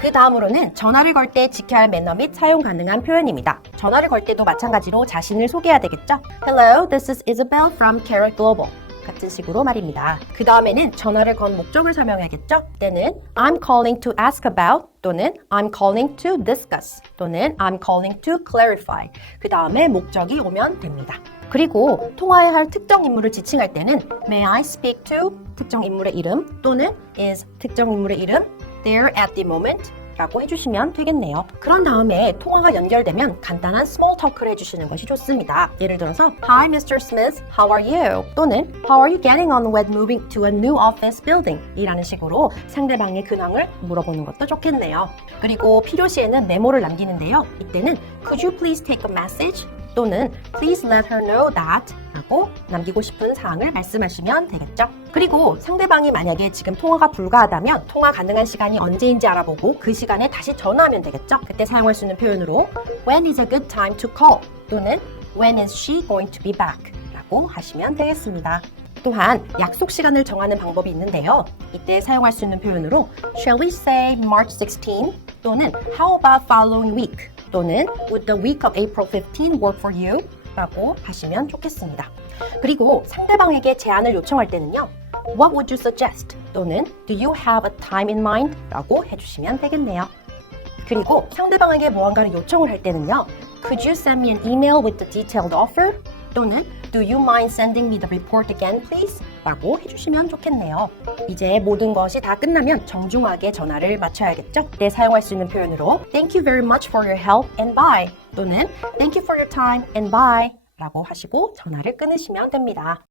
그 다음으로는 전화를 걸 때 지켜야 할 매너 및 사용 가능한 표현입니다. 전화를 걸 때도 마찬가지로 자신을 소개해야 되겠죠? Hello, this is Isabel from Carrot Global. 같은 식으로 말입니다. 그 다음에는 전화를 건 목적을 설명해야겠죠? 때는 I'm calling to ask about 또는 I'm calling to discuss 또는 I'm calling to clarify 그 다음에 목적이 오면 됩니다. 그리고 통화해야 할 특정 인물을 지칭할 때는 May I speak to 특정 인물의 이름 또는 is 특정 인물의 이름 there at the moment 라고 해주시면 되겠네요. 그런 다음에 통화가 연결되면 간단한 small talk를 해주시는 것이 좋습니다. 예를 들어서 Hi Mr. Smith, how are you? 또는 How are you getting on with moving to a new office building? 이라는 식으로 상대방의 근황을 물어보는 것도 좋겠네요. 그리고 필요시에는 메모를 남기는데요. 이때는 Could you please take a message? 또는 Please let her know that 라고 남기고 싶은 사항을 말씀하시면 되겠죠. 그리고 상대방이 만약에 지금 통화가 불가하다면 통화 가능한 시간이 언제인지 알아보고 그 시간에 다시 전화하면 되겠죠. 그때 사용할 수 있는 표현으로 When is a good time to call? 또는 When is she going to be back? 라고 하시면 되겠습니다. 또한 약속 시간을 정하는 방법이 있는데요. 이때 사용할 수 있는 표현으로 Shall we say March 16 또는 How about following week 또는 Would the week of April 15 work for you? 라고 하시면 좋겠습니다. 그리고 상대방에게 제안을 요청할 때는요. What would you suggest? 또는 Do you have a time in mind? 라고 해주시면 되겠네요. 그리고 상대방에게 무언가를 요청을 할 때는요. Could you send me an email with the detailed offer? 또는 Do you mind sending me the report again, please? 라고 해주시면 좋겠네요. 이제 모든 것이 다 끝나면 정중하게 전화를 마쳐야겠죠? 때 사용할 수 있는 표현으로 Thank you very much for your help and bye 또는 Thank you for your time and bye 라고 하시고 전화를 끊으시면 됩니다.